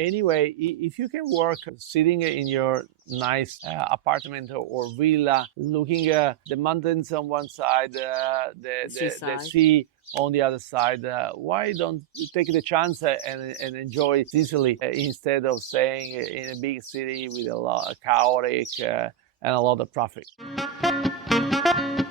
Anyway, if you can work sitting in your nice apartment or villa, looking the mountains on one side, the sea on the other side, why don't you take the chance and enjoy Sicily instead of staying in a big city with a lot of chaotic and a lot of traffic?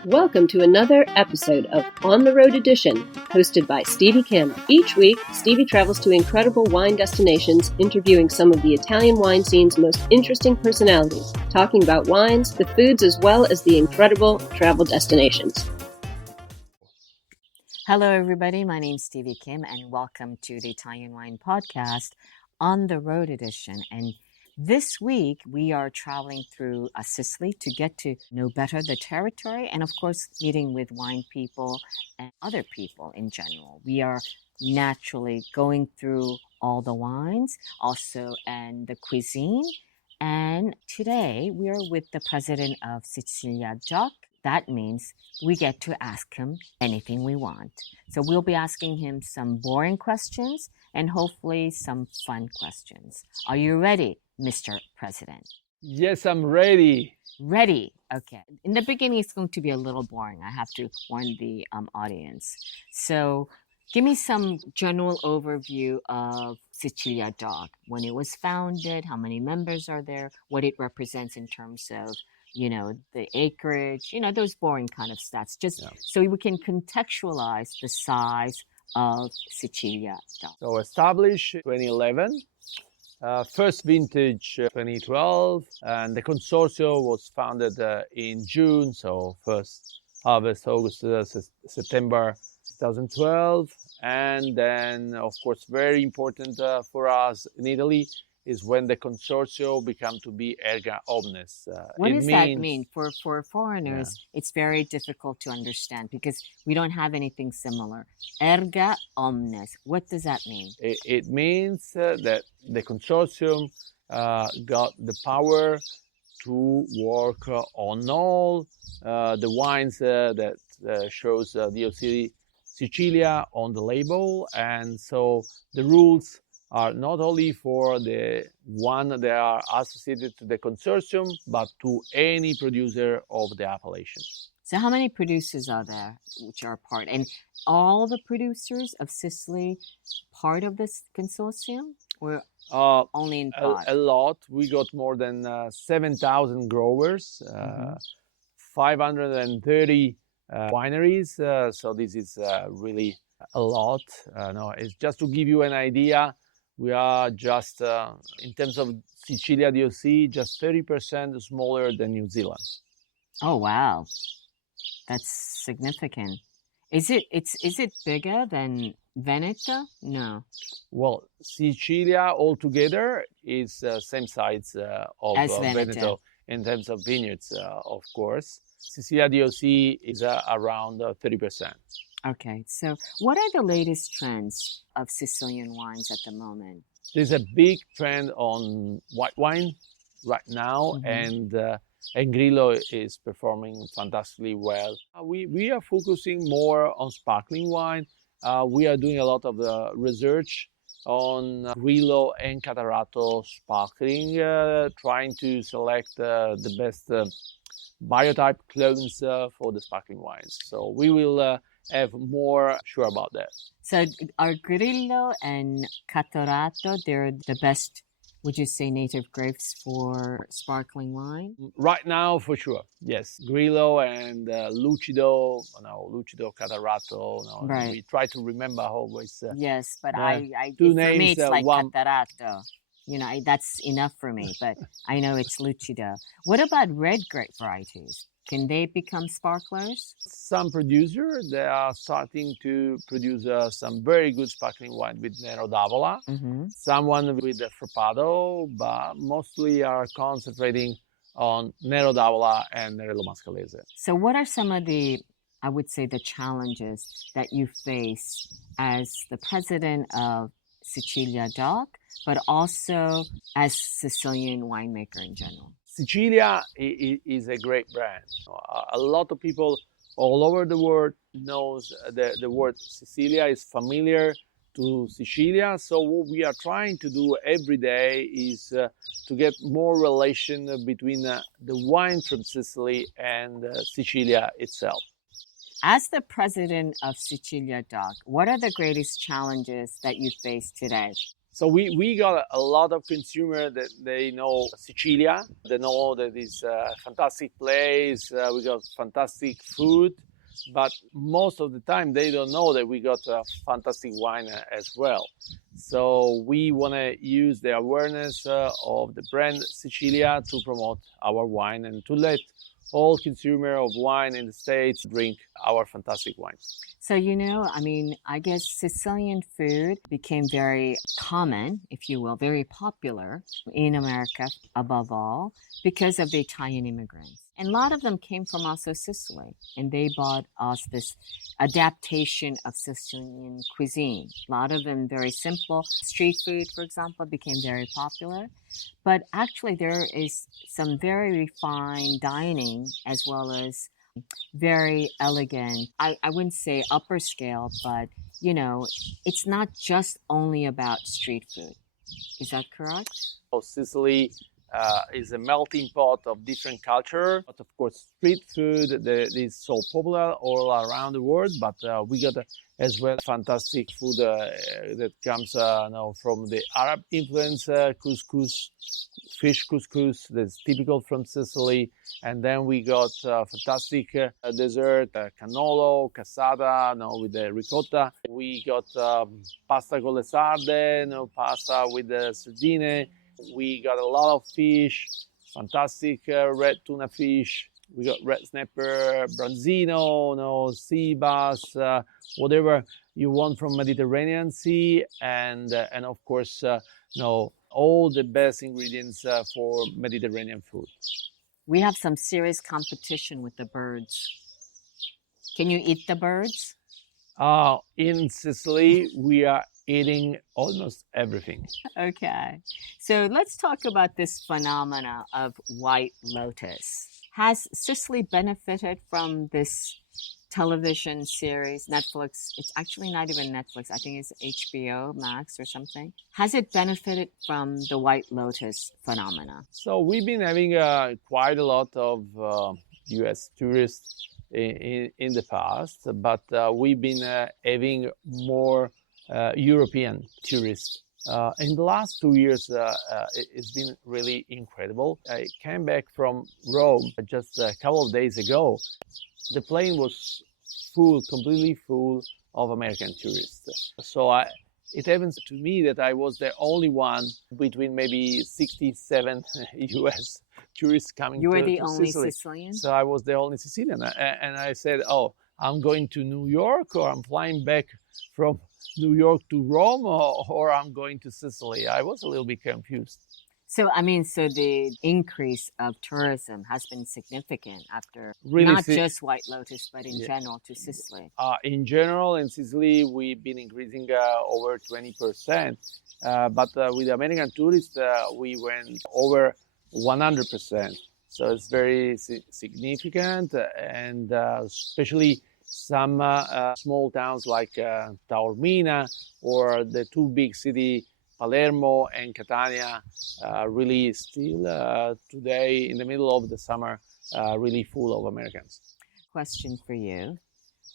Welcome to another episode of On the Road Edition, hosted by Stevie Kim. Each week, Stevie travels to incredible wine destinations, interviewing some of the Italian wine scene's most interesting personalities, talking about wines, the foods, as well as the incredible travel destinations. Hello, everybody. My name's Stevie Kim, and welcome to the Italian Wine Podcast, On the Road Edition. And this week, we are traveling through Sicily to get to know better the territory and, of course, meeting with wine people and other people in general. We are naturally going through all the wines, also, and the cuisine. And today, we are with the president of Sicilia DOC. That means we get to ask him anything we want. So we'll be asking him some boring questions and hopefully some fun questions. Are you ready, Mr. President? Yes, I'm ready. Ready. Okay. In the beginning, it's going to be a little boring. I have to warn the audience. So give me some general overview of Sicilia DOC, when it was founded, how many members are there, what it represents in terms of, the acreage, those boring kind of stats, so we can contextualize the size of Sicilia DOC. So established 2011. First vintage 2012, and the Consorzio was founded in June, so first harvest August, September 2012. And then, of course, very important for us in Italy is when the Consorzio became to be erga, omnes. What does that mean? For foreigners, it's very difficult to understand because we don't have anything similar. Erga, omnes. What does that mean? It means that the Consortium got the power to work on all the wines that shows DOC Sicilia on the label. And so the rules are not only for the one that are associated to the Consortium, but to any producer of the appellation. So how many producers are there which are part? And all the producers of Sicily part of this consortium? Or only in part? A lot. We got more than 7,000 growers, 530 wineries. So this is really a lot. No, it's just to give you an idea. We are just, in terms of Sicilia DOC, just 30% smaller than New Zealand. Oh, wow. That's significant. Is it bigger than Veneto? No. Well, Sicilia altogether is same size of Veneto in terms of vineyards, of course. Sicilia DOC is around 30%. Okay, so what are the latest trends of Sicilian wines at the moment? There's a big trend on white wine right now, and Grillo is performing fantastically well. We are focusing more on sparkling wine. We are doing a lot of research on Grillo and Catarato sparkling, trying to select the best biotype clones for the sparkling wines. So we will have more sure about that. So are Grillo and Catarato, they're the best, would you say, native grapes for sparkling wine? Right now, for sure, yes. Grillo and Lucido, Catarato. Right. We try to remember always. Yes, but two for names, me, it's like one... Catarato. That's enough for me, but I know it's Lucido. What about red grape varieties? Can they become sparklers? Some producers, they are starting to produce some very good sparkling wine with Nero d'Avola. Someone with the Frappato, but mostly are concentrating on Nero d'Avola and Nerello Mascalese. So what are some of the, I would say, the challenges that you face as the president of Sicilia DOC, but also as Sicilian winemaker in general? Sicilia is a great brand. A lot of people all over the world knows the word Sicilia is familiar to Sicilia. So what we are trying to do every day is to get more relation between the wine from Sicily and Sicilia itself. As the president of Sicilia DOC, what are the greatest challenges that you face today? So we got a lot of consumers that they know Sicilia. They know that it's a fantastic place. We got fantastic food. But most of the time, they don't know that we got a fantastic wine as well. So we want to use the awareness of the brand Sicilia to promote our wine and to let all consumers of wine in the States drink our fantastic wines. So, I guess Sicilian food became very common, if you will, very popular in America above all because of the Italian immigrants. And a lot of them came from also Sicily, and they brought us this adaptation of Sicilian cuisine. A lot of them very simple. Street food, for example, became very popular. But actually, there is some very refined dining as well as very elegant. I wouldn't say upper scale, but, it's not just only about street food. Is that correct? So Sicily is a melting pot of different culture. But of course, street food that is so popular all around the world. But we got as well fantastic food that comes from the Arab influence, couscous, fish couscous that's typical from Sicily. And then we got fantastic dessert, cannolo, cassata, with the ricotta. We got pasta con le sarde, pasta with the sardine. We got a lot of fish, fantastic red tuna fish. We got red snapper, branzino, sea bass, whatever you want from Mediterranean Sea, and of course, all the best ingredients for Mediterranean food. We have some serious competition with the birds. Can you eat the birds? In Sicily, we are eating almost everything. Okay. So let's talk about this phenomena of white lotus. Has Sicily benefited from this television series, Netflix? It's actually not even Netflix. I think it's HBO Max or something. Has it benefited from the white lotus phenomena? So we've been having quite a lot of U.S. tourists in the past, but we've been having more European tourists. In the last 2 years, it's been really incredible. I came back from Rome just a couple of days ago. The plane was full, completely full of American tourists. So it happens to me that I was the only one between maybe 67 U.S. tourists coming to Sicily. You were the only Sicilian? So I was the only Sicilian. And I said, I'm going to New York, or I'm flying back from New York to Rome, or I'm going to Sicily. I was a little bit confused. So the increase of tourism has been significant after Really not just White Lotus, but in general to Sicily. In general, in Sicily, we've been increasing over 20%. But with American tourists, we went over 100%. So it's very significant, and especially some small towns like Taormina or the two big cities, Palermo and Catania, really still today in the middle of the summer, really full of Americans. Question for you.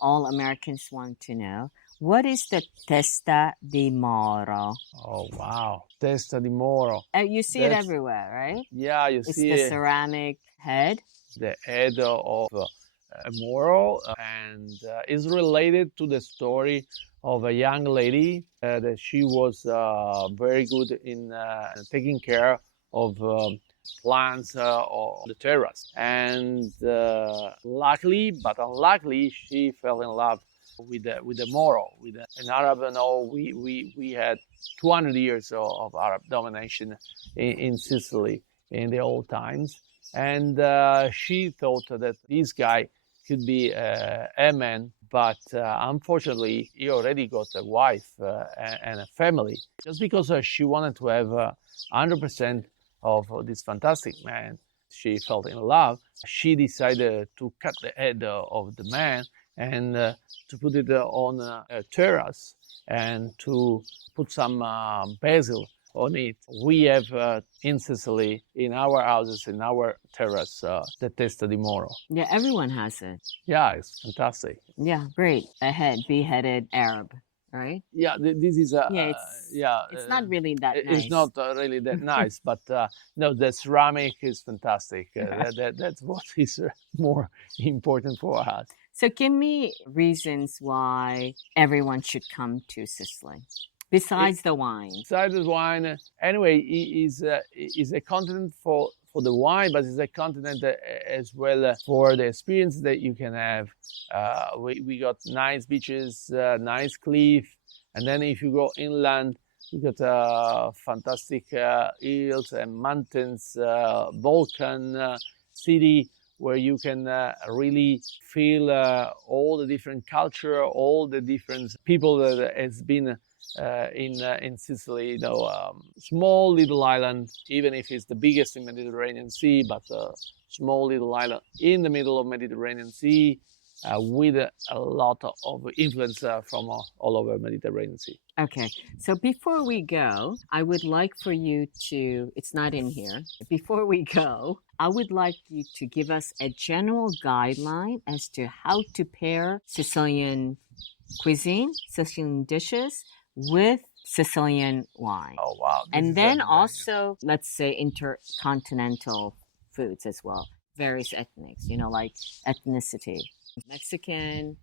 All Americans want to know, what is the testa di Moro? Oh, wow. Testa di Moro. You see it everywhere, right? Yeah, you see it. It's the ceramic head. The head of a Moro, and is related to the story of a young lady that she was very good in taking care of plants on the terrace. And luckily, but unluckily, she fell in love with the Moro, with an Arab. We had 200 years of Arab domination in Sicily in the old times. And she thought that this guy could be a man, but unfortunately, he already got a wife and a family. Just because she wanted to have 100% of this fantastic man, she fell in love. She decided to cut the head of the man and to put it on a terrace and to put some basil on it. We have in Sicily, in our houses, in our terrace, the testa di moro. Yeah, everyone has it. Yeah, it's fantastic. Yeah, great. A head, beheaded Arab, right? Yeah, this is a It's not really that it's nice. not really that nice, but no, the ceramic is fantastic. That's what is more important for us. So give me reasons why everyone should come to Sicily, besides the wine. Besides the wine, anyway, is a continent for the wine, but it's a continent as well for the experience that you can have. We got nice beaches, nice cliff, and then if you go inland, we got fantastic hills and mountains, volcan city, where you can really feel all the different culture, all the different people that has been in Sicily. You know, small little island, even if it's the biggest in Mediterranean Sea, but small little island in the middle of Mediterranean Sea, with a lot of influence from all over Mediterranean Sea. Okay, so before we go, I would like for you to, it's not in here, before we go, I would like you to give us a general guideline as to how to pair Sicilian cuisine, Sicilian dishes, with Sicilian wine. Oh, wow. And then also, let's say, intercontinental foods as well, various ethnics, you know, like ethnicity. Mexican,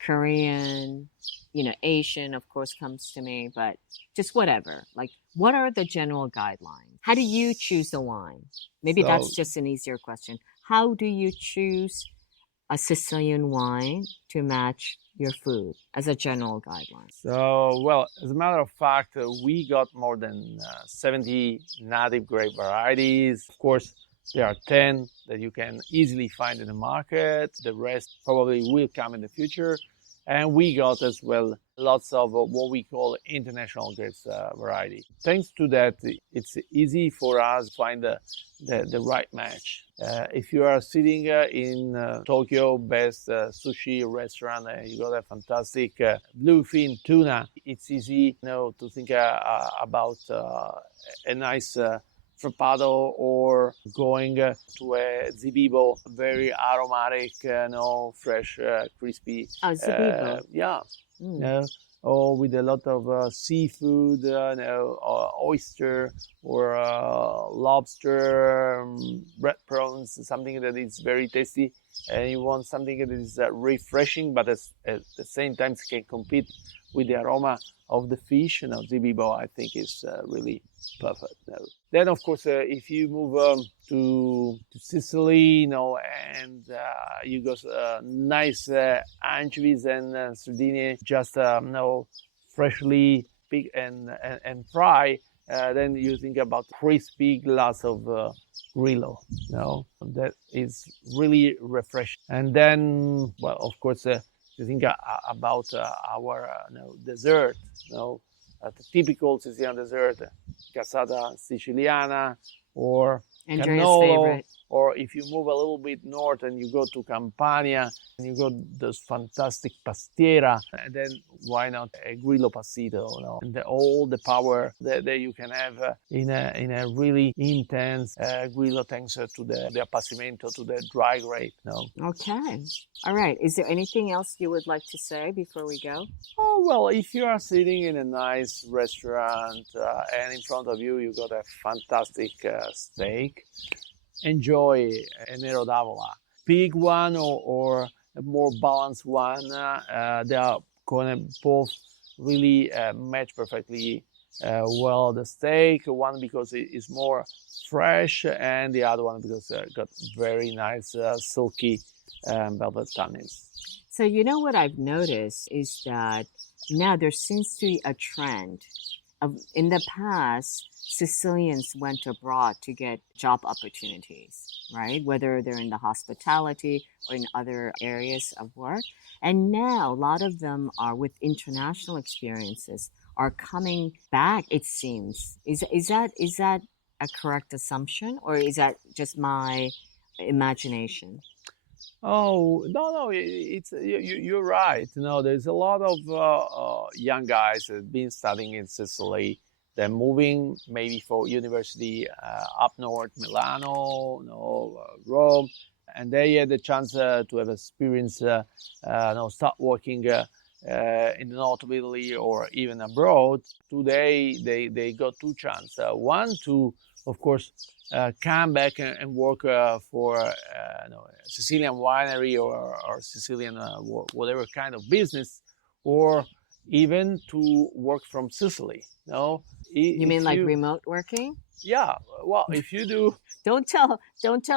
Korean, you know, Asian, of course, comes to me, but just whatever. Like, what are the general guidelines? How do you choose the wine? Maybe that's just an easier question. How do you choose a Sicilian wine to match your food as a general guideline? So, well, as a matter of fact, we got more than 70 native grape varieties. Of course, there are 10 that you can easily find in the market. The rest probably will come in the future. And we got as well lots of what we call international grapes variety. Thanks to that, it's easy for us to find the right match. If you are sitting in Tokyo, best sushi restaurant, you got a fantastic bluefin tuna. It's easy, to think about a nice frappato, or going to a zibibo, very aromatic, fresh, crispy. Oh, zibibo. Yeah. Or with a lot of seafood, oyster or lobster, red prawns, something that is very tasty. And you want something that is refreshing, but at the same time can compete with the aroma of the fish. Zibibo, I think, is really perfect. Then, of course, if you move to Sicily, and you got nice anchovies and sardine, just freshly picked and fry. Then you think about crispy glass of Grillo. That is really refreshing. And then, well, of course, you think about our dessert. The typical Sicilian dessert, cassata siciliana, or Andrea's cannolo, favorite. or if you move a little bit north and you go to Campania, and you got those fantastic pastiera, and then why not a grillo passito? And all the power that you can have in a really intense grillo, thanks to the appassimento, to the dry grape. Okay. All right. Is there anything else you would like to say before we go? Oh, well, if you are sitting in a nice restaurant and in front of you got a fantastic steak, enjoy a Nero d'Avola. Big one or a more balanced one. They are going to both really match perfectly well the steak. One because it is more fresh, and the other one because it got very nice silky velvet tannins. So you know what I've noticed is that now there seems to be a trend of, in the past, Sicilians went abroad to get job opportunities, right? Whether they're in the hospitality or in other areas of work. And now a lot of them are with international experiences are coming back, it seems. Is that a correct assumption, or is that just my imagination? Oh, no, it's you're right. There's a lot of young guys that have been studying in Sicily. They're moving maybe for university up north, Milano, Rome, and they had the chance to have experience, start working in the north of Italy or even abroad. Today, they got two chances. One to, of course, come back and work for a Sicilian winery or Sicilian whatever kind of business, or even to work from Sicily. You mean like remote working? Yeah. Well, if you do, don't tell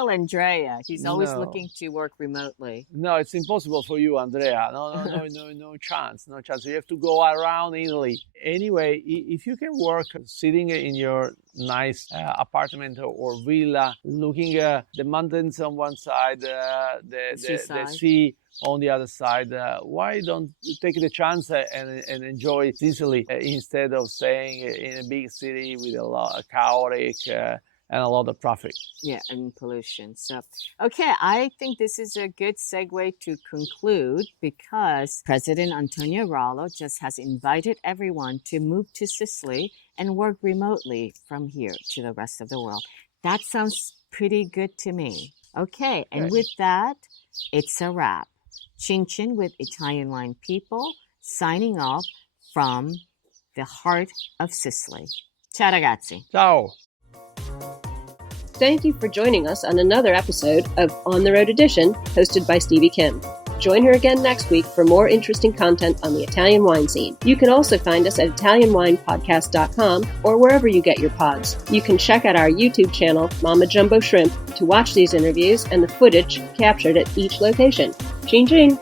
Andrea. He's always No. looking to work remotely. No, it's impossible for you, Andrea. No chance. You have to go around Italy. Anyway, if you can work sitting in your nice apartment or villa, looking at the mountains on one side, the sea on the other side, why don't you take the chance and enjoy Sicily instead of staying in a big city with a lot of chaotic and a lot of traffic. Yeah, and pollution. So, okay, I think this is a good segue to conclude, because President Antonio Rallo just has invited everyone to move to Sicily and work remotely from here to the rest of the world. That sounds pretty good to me. Okay, and with that, it's a wrap. Chin Chin with Italian Wine People, signing off from the heart of Sicily. Ciao ragazzi. Ciao. Thank you for joining us on another episode of On the Road Edition, hosted by Stevie Kim. Join her again next week for more interesting content on the Italian wine scene. You can also find us at ItalianWinePodcast.com or wherever you get your pods. You can check out our YouTube channel, Mama Jumbo Shrimp, to watch these interviews and the footage captured at each location. Chin Chin!